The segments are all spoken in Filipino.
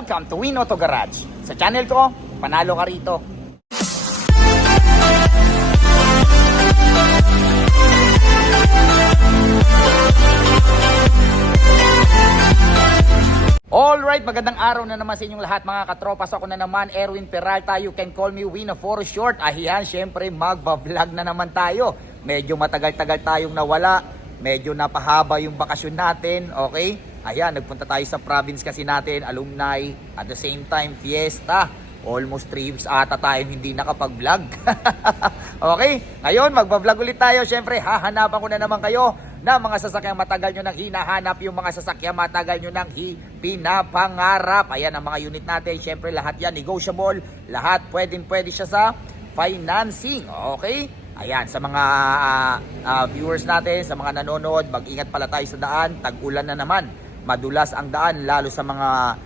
Welcome to Win Auto Garage. Sa channel ko, panalo ka rito. Alright, magandang araw na naman sa inyong lahat mga katropas. Ako na naman, Erwin Peralta. You can call me Win for short. Ayan, syempre magbablog na naman tayo. Medyo matagal-tagal tayong nawala. Medyo napahaba yung bakasyon natin, okay? Ayan, nagpunta tayo sa province kasi natin, alumni, at the same time, fiesta. Almost 3 weeks ata tayong hindi nakapag-vlog. Okay, ngayon magbablog ulit tayo. Syempre, hahanapan ko na naman kayo na mga sasakyang matagal nyo nang hinahanap, yung mga sasakyang matagal nyo nang pinapangarap. Ayan ang mga unit natin. Syempre, lahat yan negotiable. Lahat pwede siya sa financing, okay? Ayan, sa mga viewers natin, sa mga nanonood, mag-ingat pala tayo sa daan. Tag-ulan na naman. Madulas ang daan, lalo sa mga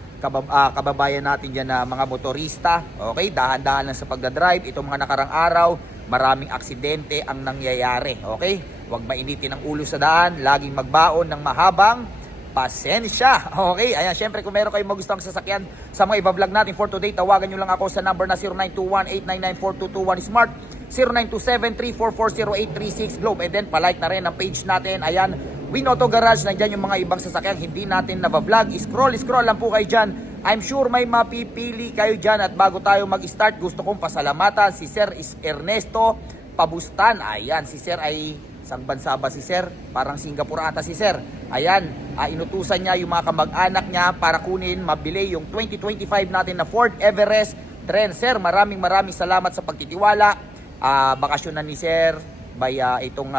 kababayan natin dyan na mga motorista. Okay, dahan-dahan lang sa pagdadrive. Itong mga nakarang araw, maraming aksidente ang nangyayari. Okay, huwag mainitin ang ulo sa daan. Laging magbaon ng mahabang pasensya. Okay, ayan, syempre kung meron kayong magustuhang sasakyan sa mga iba-vlog natin for today, tawagan nyo lang ako sa number na 0921-899-4221 Smart, 0927-344-0836 Globe, and then palike na rin ang page natin. Ayan, Win Auto Garage, nandyan yung mga ibang sasakyan hindi natin nabablog. Scroll lang po kayo dyan. I'm sure may mapipili kayo dyan. At bago tayo mag-start, gusto kong pasalamatan si Sir Ernesto Pabustan. Ayan, si Sir ay isang bansa ba si Sir? Parang Singapore ata si Sir. Ayan, inutusan niya yung mga kamag-anak niya para kunin, mabili yung 2025 natin na Ford Everest Trend. Sir, maraming salamat sa pagtitiwala. Bakasyon na ni Sir by itong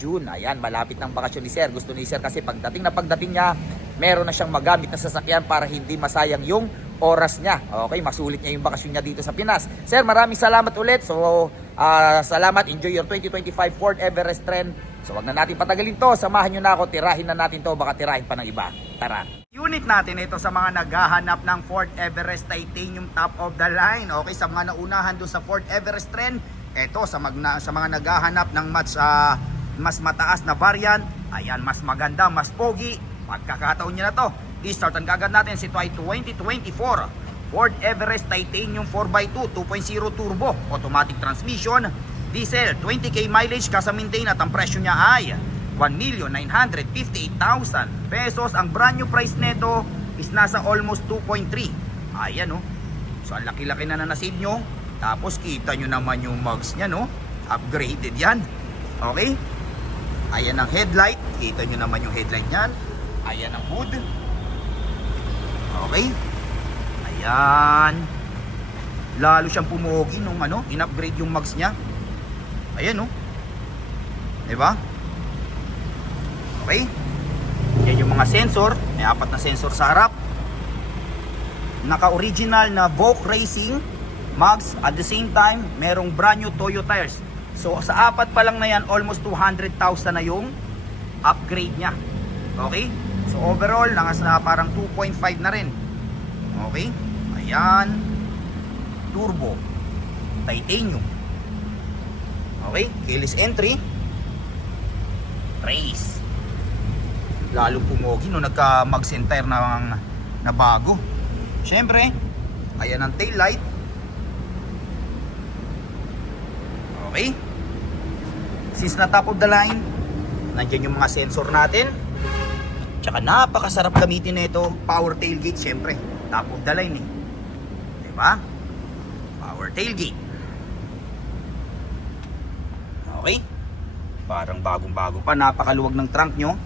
June. Ayan, malapit ng bakasyon ni Sir. Gusto ni Sir kasi pagdating niya, meron na siyang magamit na sasakyan para hindi masayang yung oras niya. Okay, masulit niya yung bakasyon niya dito sa Pinas. Sir, maraming salamat ulit. So, salamat. Enjoy your 2025 Ford Everest Trend. So, wag na natin patagalin to. Samahan nyo na ako. Tirahin na natin to. Baka tirahin pa ng iba. Tara. Unit natin ito sa mga naghahanap ng Ford Everest Titanium top of the line. Okay, sa mga naunahan doon sa Ford Everest Trend, ito sa mga naghahanap ng mas mataas na variant, ayan, mas maganda, mas pogi, pagkakataon nyo na to. I-start ang gagad natin si 2024 Ford Everest Titanium 4x2 2.0 turbo, automatic transmission, diesel, 20k mileage kasa-maintain, at ang presyo niya ay 1,958,000 pesos. Ang brand new price nito is nasa almost 2.3. Ayan, oh. So ang laki-laki na nasave nyo. Tapos kita nyo naman yung mugs nya, no? Upgraded yan. Okay? Ayan ang headlight. Kita nyo naman yung headlight nyan. Ayan ang hood. Okay? Ayan. Lalo siyang pumugi nung in-upgrade yung mugs nya. Ayan, no? Diba? Okay? Yan yung mga sensor. May 4 na sensor sa harap. Naka-original na Vogue Racing mugs, at the same time merong brand new Toyo tires. So sa 4 pa lang na yan, almost 200,000 na yung upgrade nya. Okay, so overall nasa parang 2.5 na rin. Okay, ayan, turbo titanium. Okay, keyless entry, race. Lalo pumogi no, nagka mag center na bago. Syempre, ayan ang tail light. Okay, since na top of the line, nandiyan yung mga sensor natin. Tsaka napakasarap gamitin nito. Power tailgate, syempre top of the line eh, diba? Power tailgate. Okay, parang bagong-bago pa. Napakaluwag ng trunk nyo.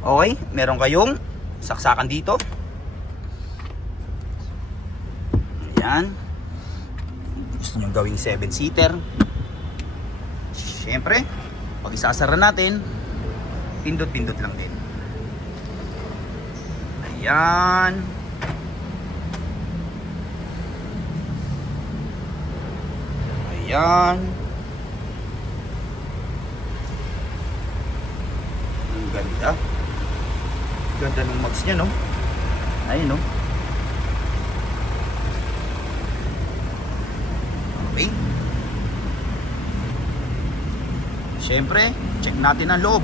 Okay, meron kayong saksakan dito. Ayan, gusto nyo gawing 7-seater. Siyempre, pag isasara natin, pindot-pindot lang din. Ayan. Ayan. Ang ganda. Ganda ng mugs niya, no? Ayun, no? Okay. Siyempre, check natin ang loob.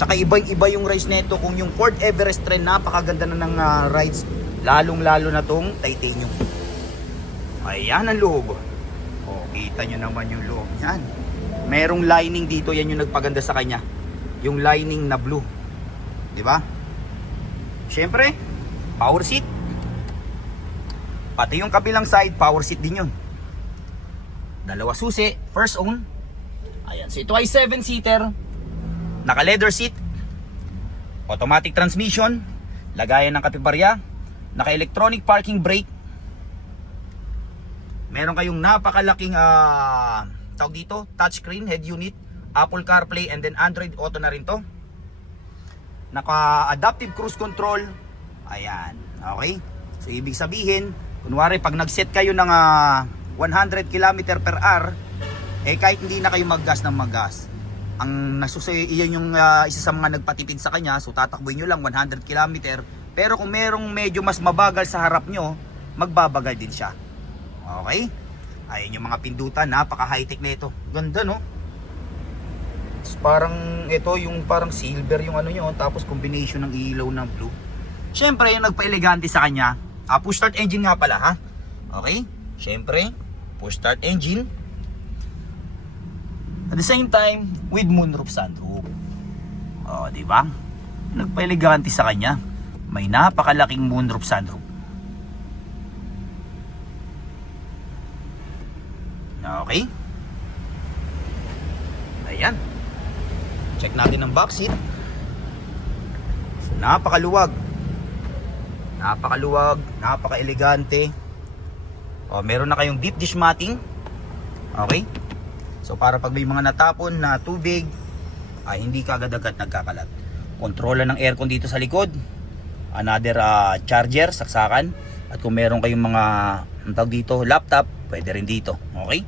Tsaka iba yung rides nito. Kung yung Ford Everest Trend, napakaganda na ng rides. Lalong lalo na tong titanium. Ayan ang loob. O, kita nyo naman yung loob yan. Merong lining dito, yan yung nagpaganda sa kanya. Yung lining na blue. Diba? Syempre, power seat. Pati yung kabilang side, power seat din yun. Dalawa susi, first own. Ayan, so ito ay 7-seater. Naka leather seat. Automatic transmission. Lagayan ng katibarya. Naka electronic parking brake. Meron kayong napakalaking tawag dito, touchscreen, head unit, Apple CarPlay, and then Android Auto na rin to. Naka adaptive cruise control. Ayan, okay. So ibig sabihin, kunwari pag nag-set kayo ng 100 km per hour, kahit hindi na kayo maggas ng maggas, ang iyan yung isa sa mga nagpatipid sa kanya. So tatakbuhin nyo lang 100 km, pero kung merong medyo mas mabagal sa harap nyo, magbabagal din siya. Okay? Ayan yung mga pindutan, napaka high-tech na ito. Ganda, no? Parang ito yung parang silver yung ano nyo, tapos combination ng ilaw ng blue. Syempre yung nagpa-elegante sa kanya, push start engine nga pala, ha? Okay? Syempre, push start engine. At the same time, with moonroof sunroof. Oh, di ba? Nagpa-elegante sa kanya. May napakalaking moonroof sunroof. Okay? Ayan. Check natin ang back seat. So, napakaluwag. Napakaluwag, napaka-elegante. Oh, meron na kayong deep dish matting. Okay? So para pag may mga natapon na tubig, hindi ka agad-agad nagkakalat. Kontrola ng aircon dito sa likod. Another charger, saksakan. At kung meron kayong mga tawag dito, laptop, pwede rin dito. Okay?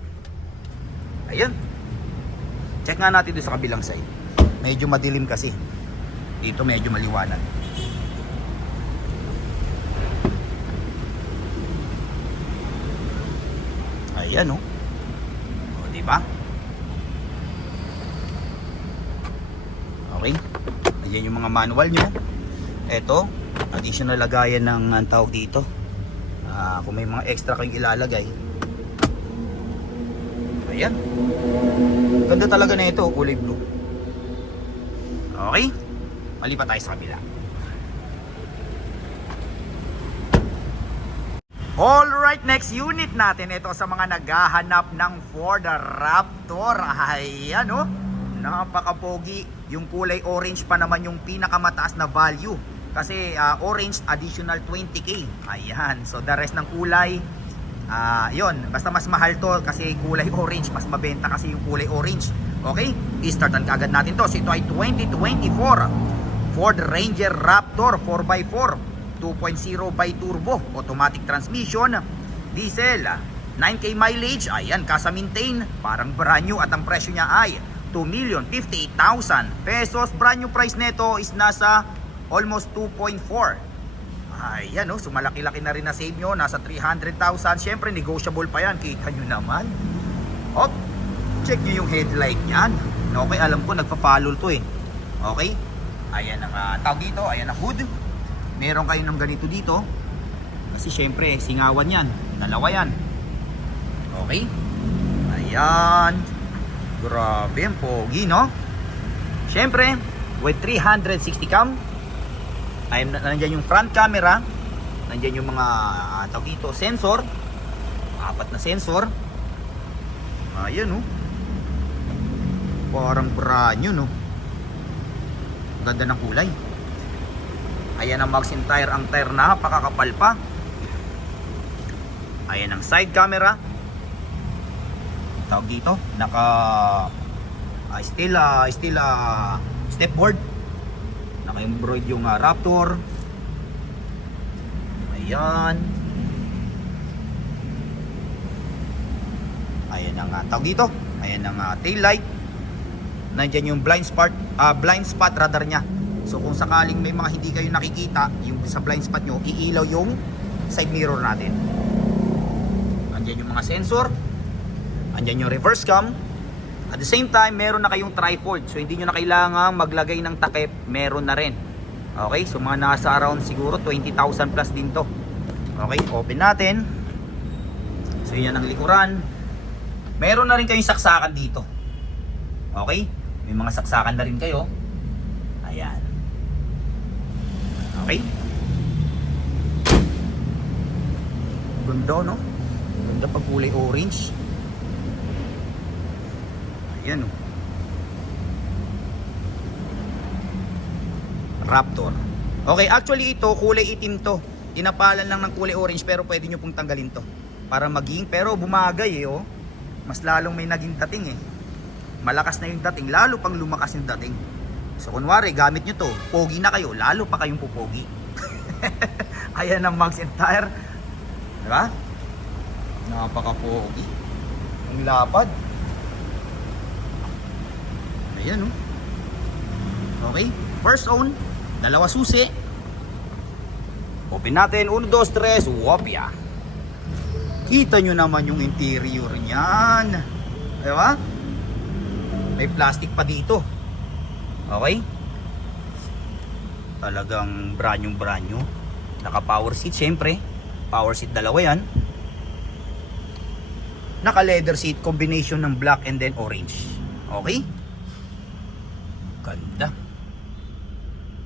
Ayan. Check nga natin dito sa kabilang side. Medyo madilim kasi. Dito medyo maliwanag. Ayan, oh. O, diba? Okay. Ayan yung mga manual nyo. Ito, additional lagayan ng tawag dito. Kung may mga extra kayong ilalagay. Ayan. Ganda talaga na ito, kulay blue. Okay. Malipat tayo sa kabila. Alright, next unit natin. Ito sa mga naghahanap ng Ford Raptor. Ayan, oh. Napakapogi. Yung kulay orange pa naman yung pinakamataas na value. Kasi orange additional 20k. Ayan. So the rest ng kulay, yun. Basta mas mahal to kasi kulay orange. Mas mabenta kasi yung kulay orange. Okay? I-startan kaagad natin to. So ito ay 2024 Ford Ranger Raptor 4x4. 2.0 by turbo, automatic transmission, diesel, 9k mileage. Ayan, kasa maintain, parang brand new. At ang presyo niya ay 2,058,000 pesos. Brand new price nito is nasa almost 2.4. Ayan, no, so malaki-laki na rin na save nyo. Nasa 300,000. Syempre negotiable pa yan, kita nyo naman. Hop, check nyo yung headlight yan. Okay, alam ko nagpa-follow to eh. Okay, ayan ang tawag dito. Ayan ang hood. Meron kayo ng ganito dito. Kasi syempre, singawan yan. Dalawa yan. Okay. Ayan. Grabe, ang pogi, no? Syempre, with 360 cam. Ayan, nandyan yung front camera. Nandyan yung mga tawag dito, sensor. 4 na sensor. Ayan, no? Parang brand new, no? Ganda ng kulay. Ayan ang Maxxim tire, ang tire napakakapal pa. Ayan ang side camera. Tawag dito, naka steel stepboard. Naka-embroid yung Raptor. Ayan. Ayan ang tawag dito. Ayan ang tail light. Nandiyan yung blind spot radar niya. So kung sakaling may mga hindi kayo nakikita, yung sa blind spot nyo, iilaw yung side mirror natin. Andyan yung mga sensor. Andyan yung reverse cam. At the same time, meron na kayong trifold. So hindi nyo na kailangan maglagay ng takip, meron na rin. Okay, so mga nasa around siguro 20,000 plus din to. Okay, open natin. So yan ang likuran. Meron na rin kayong saksakan dito. Okay, may mga saksakan na rin kayo. Ayan. Okay. Ganda, no? Ganda pag kulay orange. Ayan, oh. Raptor. Okay, actually ito kulay itim to. Tinapalan lang ng kulay orange pero pwede nyo pong tanggalin to para maging, pero bumagay oh. Mas lalong may naging dating Malakas na yung dating, lalo pang lumakas yung dating. So kunwari gamit nyo to, pogi na kayo, lalo pa kayong pupogi. Ayan ang Mugs and Tire. Diba? Napaka-pogi. Ang lapad. Ayan oh. Okay, first own, dalawa susi. Open natin, 1, 2, 3, wopya. Kita nyo naman yung interior niyan. Diba? May plastic pa dito. Okay? Talagang brand new. Naka power seat syempre. Power seat dalawa yan. Naka leather seat, combination ng black and then orange. Okay? Ganda.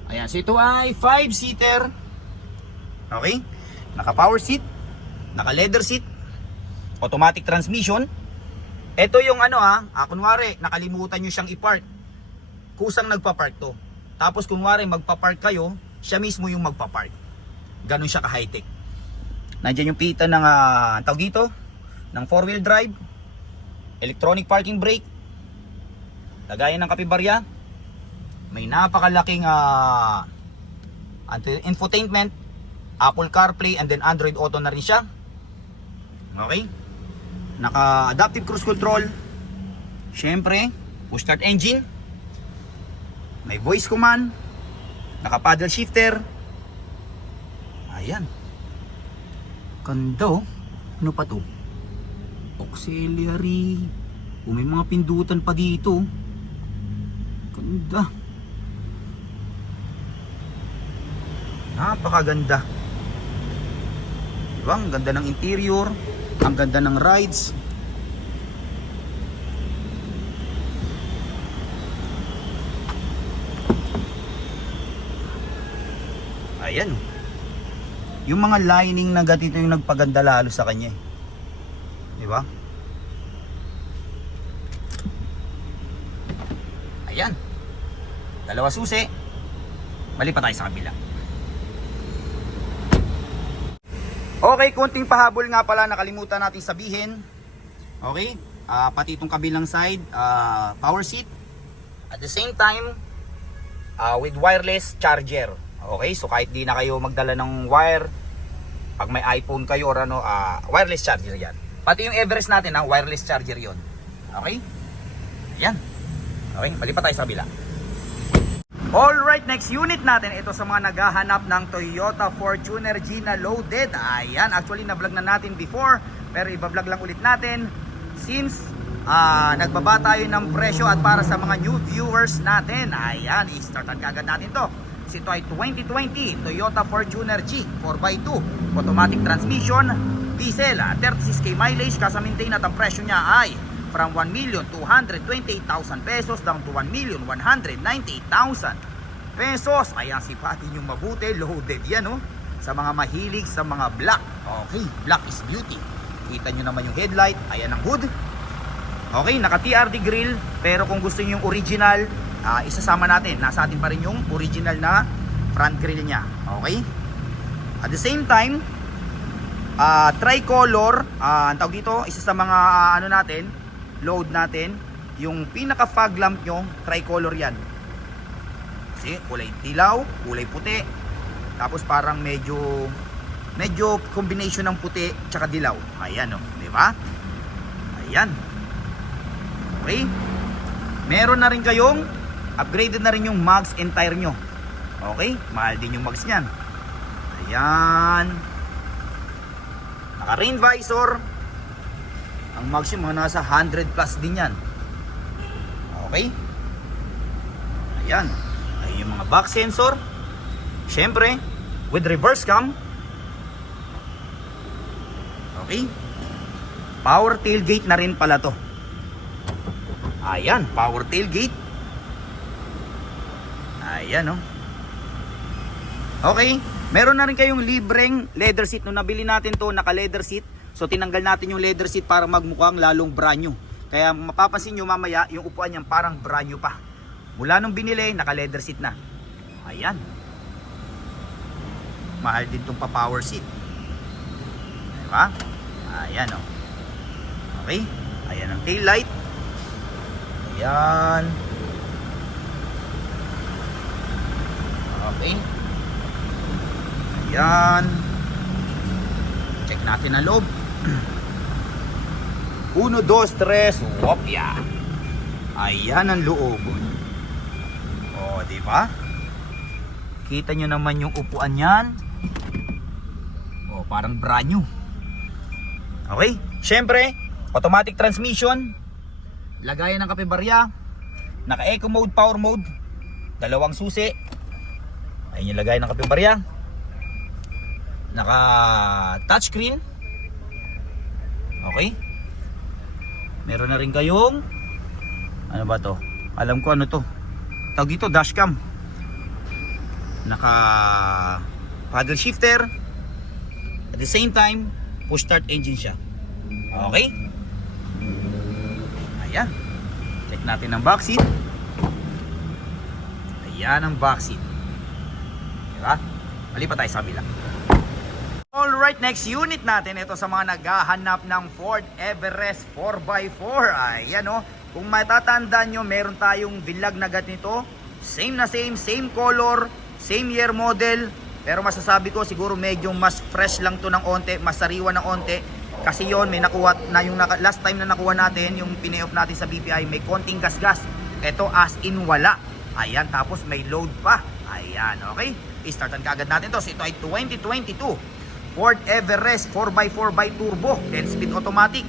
Ayan, so ito ay 5-seater. Okay? Naka power seat, naka leather seat, automatic transmission. Ito yung kunwari nakalimutan nyo siyang i-park, kusang nagpa-park to. Tapos kunwari magpa-park kayo, siya mismo yung magpa-park. Ganun siya ka-high-tech. Nandiyan yung pita ng tawag dito, ng 4-wheel drive, electronic parking brake, lagayan ng kapibarya. May napakalaking infotainment, Apple CarPlay and then Android Auto na rin siya. Okay? Naka adaptive cruise control. Syempre, push start engine. May voice command. Naka paddle shifter. Ayan. Ganda oh. Ano pa to? Auxiliary. May mga pindutan pa dito. Ganda. Napakaganda. Diba? Ang ganda ng interior. Ang ganda ng rides. Ayan. Yung mga lining na ganito yung nagpaganda lalo sa kanya. Diba? Ayan. Dalawa susi. Mali pa tayo sa kabila. Okay, konting pahabol nga pala, nakalimutan natin sabihin. Okay, pati itong kabilang side, power seat. At the same time, with wireless charger. Okay, so kahit di na kayo magdala ng wire, pag may iPhone kayo or wireless charger yan. Pati yung Everest natin, wireless charger yon. Okay, yan. Okay, balik pa tayo sa kabila. Alright, next unit natin, ito sa mga naghahanap ng Toyota Fortuner G na loaded. Ayan, actually na-vlog na natin before, pero i-vlog lang ulit natin since nagbaba tayo ng presyo at para sa mga new viewers natin. Ayan, i-startan kagad natin to. Ito ay 2020 Toyota Fortuner G 4x2 automatic transmission, diesel, 36k mileage, kasamintain at ang presyo niya ay from 1,228,000 pesos down to 1,198,000 pesos. Ayan, sipatin yung mabuti, loaded yan sa mga mahilig sa mga black. Okay, black is beauty. Kita nyo naman yung headlight, ayan ang hood. Okay, naka TRD grill, pero kung gusto nyo yung original, isasama natin, nasa atin pa rin yung original na front grill nya. Okay, at the same time, tricolor, ang tawag dito, isa sa mga natin, load natin, yung pinaka fog lamp nyo, tricolor yan. Kasi kulay dilaw, kulay puti, tapos parang medyo combination ng puti tsaka dilaw. Ayan di ba? Ayan. Okay. Meron na rin kayong upgraded na rin yung mugs and tire nyo. Okay, mahal din yung mugs nyan. Ayan. Naka rain visor. Ang mugs yung mga nasa 100 plus din yan. Okay? Ayan. Ayan yung mga back sensor. Syempre, with reverse cam. Okay? Power tailgate na rin pala to. Ayan, power tailgate. Ayan, oh. Okay, meron na rin kayong libreng leather seat. Nung nabili natin to, naka leather seat. So tinanggal natin yung leather seat para magmukhang lalong brand new. Kaya mapapansin nyo mamaya, yung upuan niyan parang brand new pa. Mula nung binili, naka leather seat na. Ayan. Mahal din tong pa power seat. Diba? Ayan, oh. Okay, ayan ang tail light. Ayan. Okay. Ayan. Check natin ang loob. 1, 2, 3, wopya. Ayan ang loob. Oh, di ba? Kita nyo naman yung upuan niyan. Oh, parang brand new. Okay? Syempre, automatic transmission. Lagayan ng kape barya. Naka eco mode, power mode. Dalawang susi. Ayun yung lagayan ng kape barya. Naka touchscreen. Okay? Meron na rin kayong ano ba to? Alam ko ano to. Tawag dito dashcam. Naka paddle shifter. At the same time, push start engine siya. Okay? Ayan. Check natin ang back seat. Ayan ang back seat. Diba? Malipat tayo sa kabila. Alright, next unit natin. Ito sa mga naghahanap ng Ford Everest 4x4. Ayan o. Kung matatandaan nyo, meron tayong vlog na ganito. Same na same color, same year model. Pero masasabi ko siguro medyo mas fresh lang to ng onte, mas sariwa ng onte. Kasi yon may nakuha na yung last time na nakuha natin, yung pin-off natin sa BPI, may konting gasgas. Ito as in wala. Ayan, tapos may load pa. Ayan, okay? I-startan kaagad natin to. So ito ay 2022 Ford Everest 4x4 by turbo, 10-speed automatic.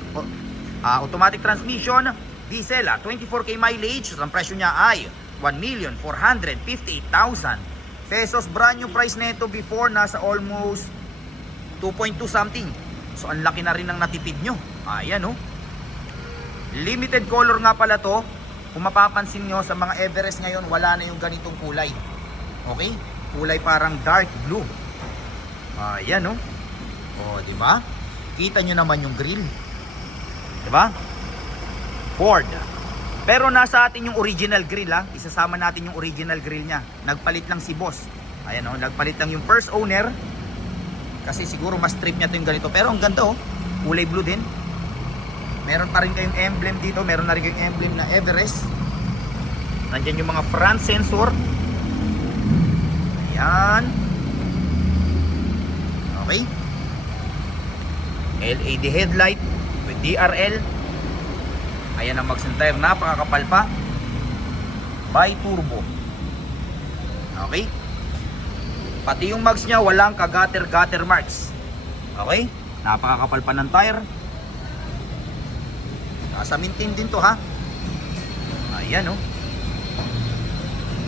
Automatic transmission, diesel, 24k mileage. Ang presyo niya ay 1,458,000 pesos. Brand new price nito before nasa almost 2.2 something. So ang laki na rin ng natipid nyo. Ayan oh. Limited color nga pala to. Kung mapapansin nyo sa mga Everest ngayon, wala na yung ganitong kulay. Okay? Kulay parang dark blue. Ayan oh. Oh, di ba? Kita nyo naman yung grill. Di ba? Ford. Pero nasa atin yung original grill ha. Isasama natin yung original grill niya. Nagpalit lang si boss. Ayan oh, nagpalit lang yung first owner. Kasi siguro mas trip niya to yung ganito. Pero ang ganda oh. Kulay blue din. Meron pa rin kayong emblem dito. Meron na rin kayong emblem na Everest. Nandiyan yung mga front sensor. Ayan. Okay. LED headlight with DRL. Ayan ang Max tire, napakakapal pa. By turbo. Okay. Pati yung mags niya walang kagater-gater marks. Okay. Napakakapal pa ng tire. Nasa maintain din to ha. Ayan oh.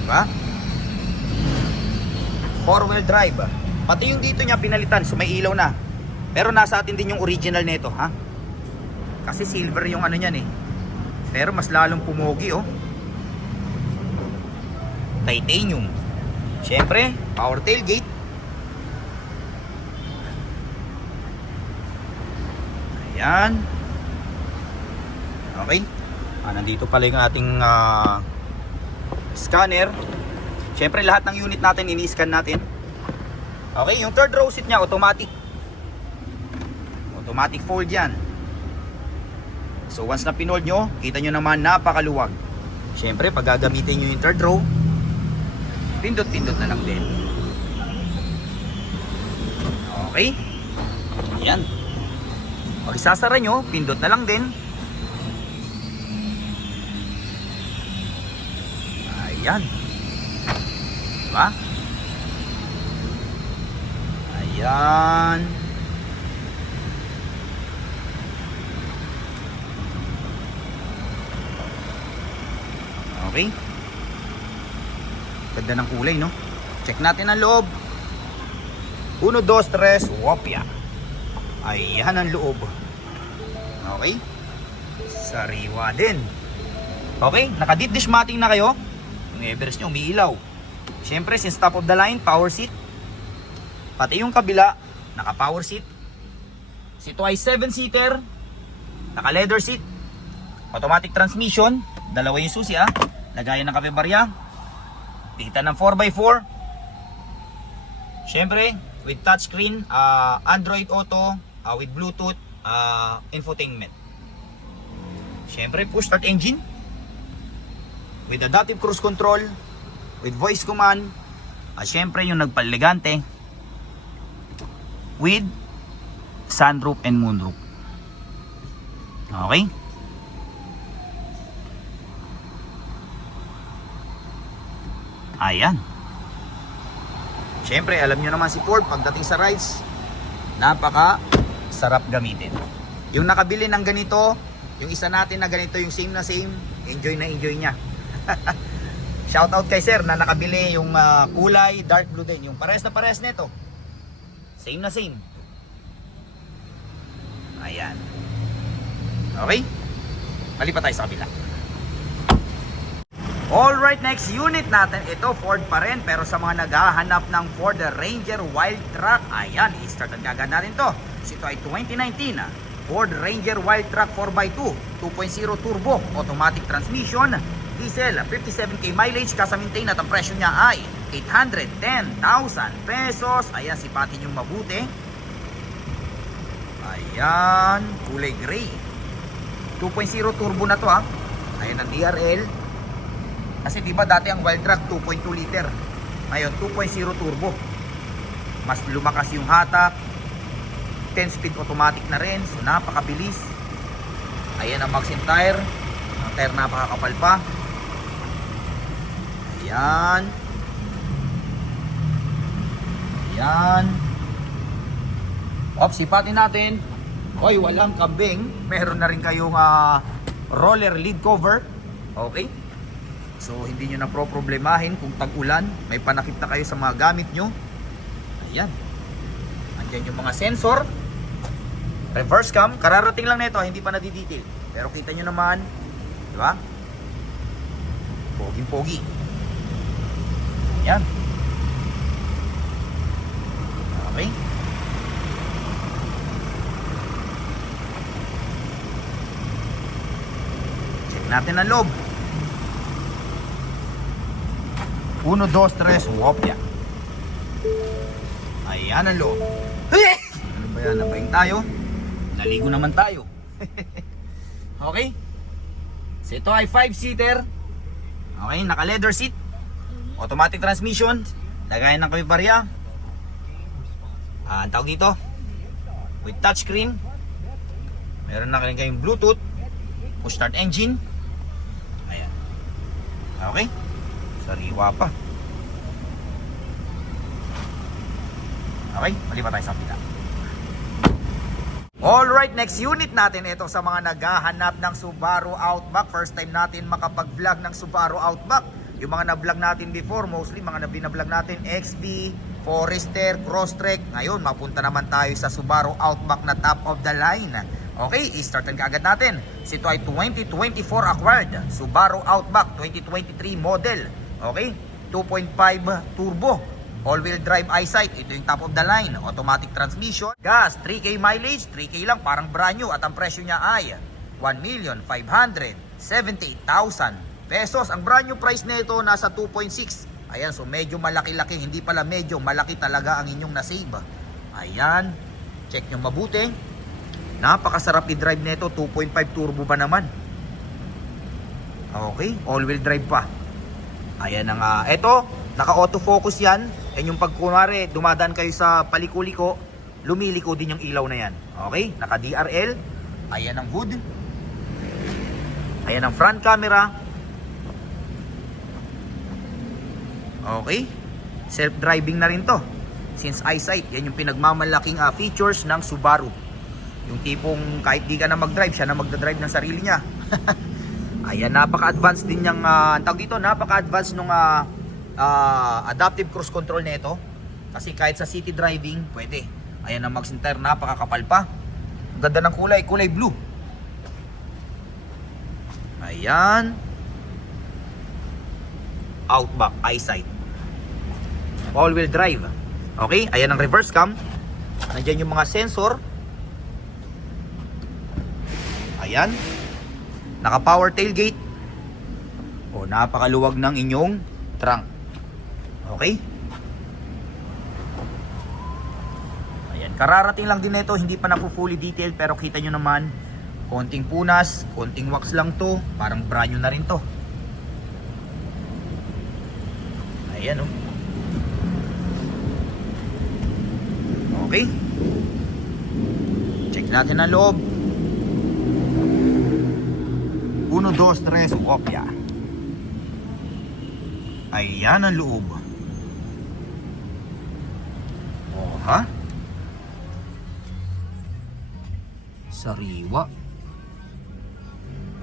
Diba? 4-wheel drive. Pati yung dito niya pinalitan, so may ilaw na. Pero nasa atin din yung original nito, ha? Kasi silver yung ano niyan eh. Pero mas lalong pumogi, oh. Titanium. Syempre, power tailgate. Ayan. Okay. Nandito pala yung ating scanner. Syempre, lahat ng unit natin ini-scan natin. Okay, yung third row seat niya automatic. Automatic fold yan. So once na pinold nyo, kita nyo naman napakaluwag. Syempre pag gagamitin nyo yung third row, pindot-pindot na lang din. Okay. Ayan. Pag isasara nyo, pindot na lang din. Ayan. Diba? Ayan. Okay. Ganda ng kulay, no? Check natin ang loob. 1, 2, 3, wopya. Ayan ang loob. Okay. Sariwa din. Okay, naka-deep dish matting na kayo. Yung Everest nyo umiilaw. Siyempre, since top of the line, power seat. Pati yung kabila, naka-power seat. Ito ay 7-seater. Naka-leather seat. Automatic transmission. Dalawa yung susi, lagayan ng kape barya. Pita ng 4x4. Siyempre, with touchscreen, Android Auto, with Bluetooth, infotainment. Siyempre, push start engine. With adaptive cruise control, with voice command, siyempre yung nagpaligante, with sunroof and moonroof. Okay? Ayan. Siyempre, alam nyo naman si Ford, pagdating sa rides, napaka sarap gamitin. Yung nakabili ng ganito, yung isa natin na ganito, yung same na same, enjoy na enjoy niya. Shout out kay sir na nakabili yung kulay dark blue din, yung pares na pares nito. Same na same. Ayan. Okay? Malipat tayo sa kabila. Alright, next unit natin. Ito, Ford pa rin. Pero sa mga naghahanap ng Ford Ranger Wildtrak, ayan, i-start ang gagawin natin to. So, ito ay 2019 Ford Ranger Wildtrak 4x2 2.0 turbo, automatic transmission, diesel, 57k mileage, kasa-maintain at ang presyo niya ay 810,000 pesos. Ayan, sipatin yung mabuti. Ayan, kulay gray. 2.0 turbo na to Ayan ang DRL. Kasi diba dati ang Wildtrak 2.2 liter. Ngayon 2.0 turbo. Mas lumakas yung hatak. 10 speed automatic na rin. So napakabilis. Ayan ang Maxim tire. Ang tire napakakapal pa. Ayan. Ayan. Sipatin natin. Oy, walang kambing. Meron na rin kayong roller lid cover. Okay. So hindi nyo na problemahin kung tag-ulan. May panakip na kayo sa mga gamit nyo. Ayan. Andyan yung mga sensor. Reverse cam. Kararating lang nito, hindi pa nadidetail. Pero kita nyo naman. Diba? Poging-pogi. Ayan. Okay. Check natin ang loob. 1, 2, 3, wopya. Ayan ang loob. Ano ba yan? Napaing tayo. Naligo naman tayo. Okay. So ito ay 5-seater. Okay, naka leather seat. Automatic transmission. Lagayan ng kapibarya. Ang tawag dito, with touchscreen. Meron na rin kayong Bluetooth. Push start engine. Ayan. Okay. Sariwa pa. Okay, malipat tayo sa pila. Alright, next unit natin. Ito sa mga naghahanap ng Subaru Outback. First time natin makapag-vlog ng Subaru Outback. Yung mga na-vlog natin before, mostly mga na-vlog natin, XB, Forester, Crosstrek. Ngayon, mapunta naman tayo sa Subaru Outback na top of the line. Okay, i-startan kaagad natin. So, ito ay 2024 acquired Subaru Outback 2023 model. Okay, 2.5 turbo, all-wheel drive eyesight. Ito yung top of the line. Automatic transmission, gas, 3k mileage, 3k lang, parang brand new. At ang presyo niya ay 1,578,000 pesos. Ang brand new price nito nasa 2.6. Ayan, so medyo malaki-laki. Hindi pala medyo, malaki talaga ang inyong nasave. Ayan, check nyo mabuti. Napakasarap i-drive nito. 2.5 turbo ba naman. Okay, all-wheel drive pa. Ayan ang eto, naka-autofocus yan. And yung pag kunwari dumadaan kayo sa paliko-liko, lumiliko din yung ilaw na yan. Okay, naka-DRL. Ayan ang hood. Ayan ang front camera. Okay, self-driving na rin to. Since eyesight, yan yung pinagmamalaking features ng Subaru. Yung tipong kahit di ka na mag-drive, siya na magdadrive ng sarili niya. Ayan, napaka-advanced din yung, ang tawag dito, napaka-advanced nung adaptive cruise control nito. Kasi kahit sa city driving, pwede. Ayan ang mag center, napakakapal pa. Ang ganda ng kulay, kulay blue. Ayan. Outback eyesight. All-wheel drive. Okay, ayan ang reverse cam. Nandiyan yung mga sensor. Ayan. Naka-power tailgate. O, napakaluwag ng inyong trunk. Okay? Ayan, kararating lang din ito, hindi pa na po fully detailed, pero kita nyo naman, konting punas, konting wax lang to, parang brand new na rin to. Ayan, oh. Okay. Check natin ang loob. 1, 2, 3, opya. Ayan ang loob. Oh, ha? Sariwa.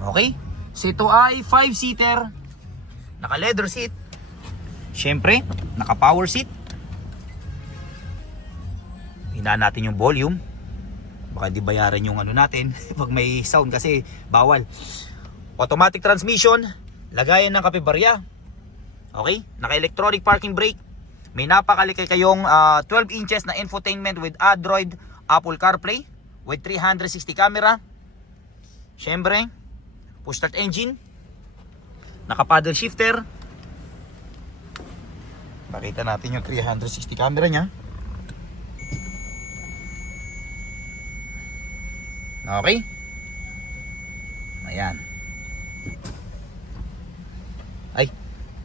Okay. So ito ay 5-seater. Naka leather seat. Siyempre, naka power seat. Hinaan natin yung volume. Baka di bayaran yung ano natin pag may sound kasi bawal. Automatic transmission, lagayan ng kape-barya. Okay? Naka-electronic parking brake. May napakalikay kayong 12 inches na infotainment with Android, Apple CarPlay with 360 camera. Siyempre, push start engine. Naka-paddle shifter. Pakita natin yung 360 camera niya. Okay? Ayan. Ay,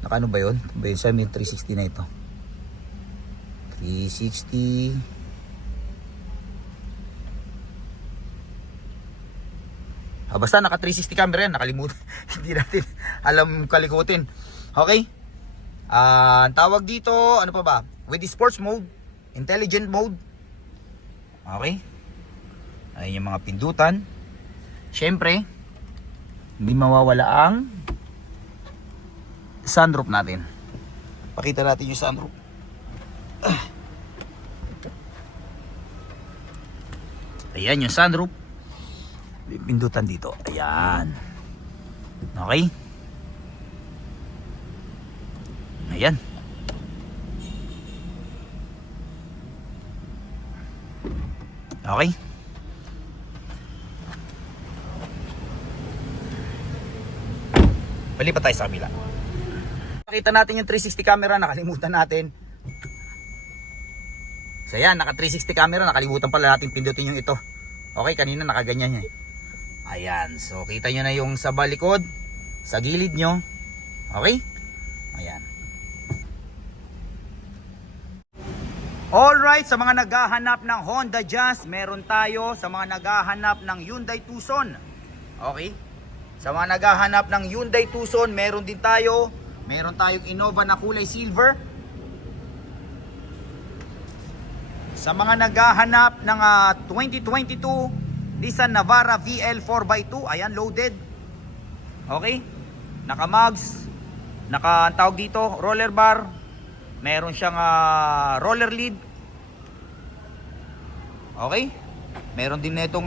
nakaano ba yun? Ba yun sa 360 na ito? 360. Basta naka 360 camera yan, nakalimutan. Hindi natin alam kalikutin. Okay? Ang tawag dito, ano pa ba? With the sports mode, intelligent mode. Okay? Ayun yung mga pindutan. Siyempre, hindi mawawala ang sunroof natin. Pakita natin yung sunroof. Ayan yung sunroof. Pindutan dito. Ayan. Okay. Ayan. Okay. Palipat tayo sa kabila. Pakita natin yung 360 camera, nakalimutan natin. So yan, naka 360 camera, nakalimutan pala natin pindutin yung ito. Okay, kanina nakaganyan niya. Ayan, so kita nyo na yung sa balikod, sa gilid nyo. Okay? Ayan. Alright, sa mga naghahanap ng Honda Jazz, meron tayo. Sa mga naghahanap ng Hyundai Tucson, okay? Sa mga naghahanap ng Hyundai Tucson, meron din tayo. Meron tayong Innova na kulay silver. Sa mga naghahanap ng 2022 Nissan Navara VL 4x2, ayan, loaded. Okay? Naka-mags, naka-tawag dito, roller bar. Meron siyang roller lid. Okay? Meron din na itong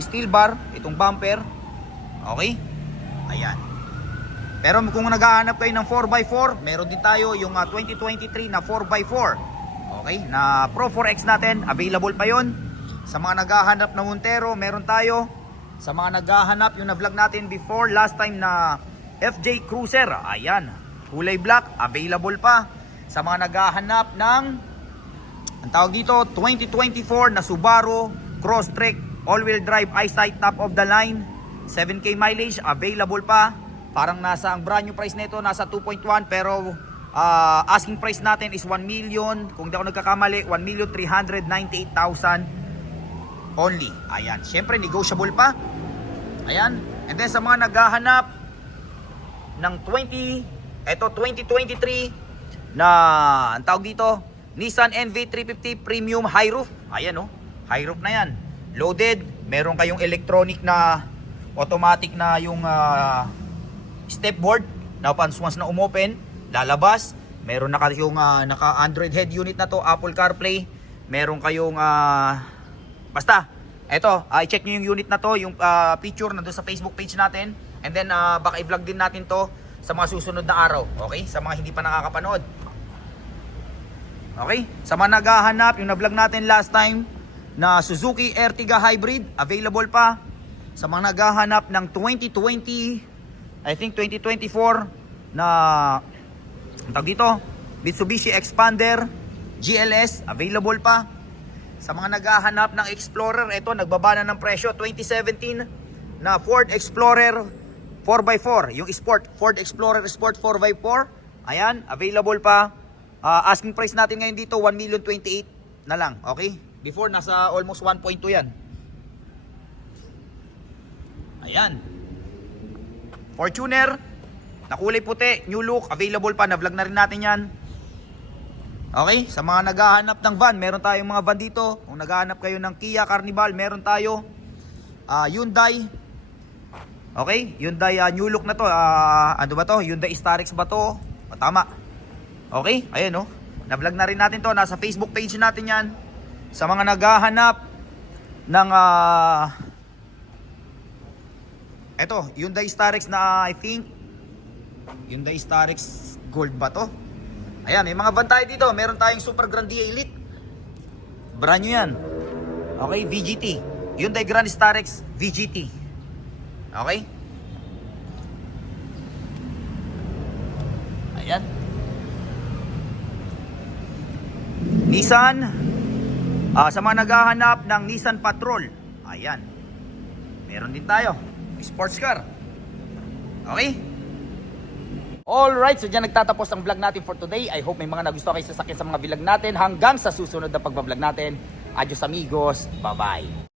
steel bar, itong bumper. Okay? Ayan. Pero kung naghahanap kayo ng 4x4, meron din tayo yung 2023 na 4x4. Okay? Na Pro 4X natin, available pa yon. Sa mga naghahanap ng Montero, meron tayo. Sa mga naghahanap, yung na-vlog natin before last time na FJ Cruiser, ayan, kulay black, available pa. Sa mga naghahanap ng, ang tawag dito, 2024 na Subaru Crosstrek all-wheel drive eyesight, top of the line, 7K mileage, available pa. Parang nasa, ang brand new price nito nasa 2.1, pero asking price natin is 1 million, kung di ako nagkakamali, 1,398,000 only. Ayan, syempre negotiable pa. Ayan, and then sa mga naghahanap ng 2023 na, ang tawag dito, Nissan NV350 Premium High Roof. Ayan, oh, high roof na yan, loaded. Meron kayong electronic na automatic na yung stepboard na once na umopen, lalabas. Meron na kayong naka Android head unit na to, Apple CarPlay. Meron kayong basta eto, i-check nyo yung unit na to, yung picture nandun sa Facebook page natin. And then baka i-vlog din natin to sa mga susunod na araw. Okay? Sa mga hindi pa nakakapanood. Okay? Sa mga naghahanap, yung na-vlog natin last time na Suzuki Ertiga Hybrid, available pa. Sa mga naghahanap ng 2020, I think 2024 na tawag dito, Mitsubishi Expander GLS, available pa. Sa mga naghahanap ng Explorer, ito nagbaba na ng presyo, 2017 na Ford Explorer 4x4, yung Sport, Ford Explorer Sport 4x4, ayan, available pa. Asking price natin ngayon dito 1,028,000 na lang, okay? Before nasa almost 1.2 yan. Ayan. Fortuner na kulay puti, new look, available pa, na-vlog na rin natin yan. Okay, sa mga naghahanap ng van, meron tayong mga van dito. Kung naghahanap kayo ng Kia Carnival, meron tayo Hyundai. Okay, Hyundai new look na to. Ano ba to? Hyundai Starex ba to? Tama. Okay, ayan oh. Na-vlog na rin natin to, nasa Facebook page natin yan. Sa mga naghahanap ng eto, Hyundai Starex na I think Hyundai Starex Gold ba to? Ayan, may mga van tayo dito. Meron tayong Super Grandia Elite. Brand new yan. Okay, VGT. Hyundai Grand Starex VGT. Okay? Ayan. Nissan. Sa mga naghahanap ng Nissan Patrol. Ayan. Meron din tayo. Sports car. Okay? Alright, so dyan nagtatapos ang vlog natin for today. I hope may mga nagustuhan kayo sasakyan sa mga vlog natin. Hanggang sa susunod na pagbablog natin. Adios amigos. Bye-bye.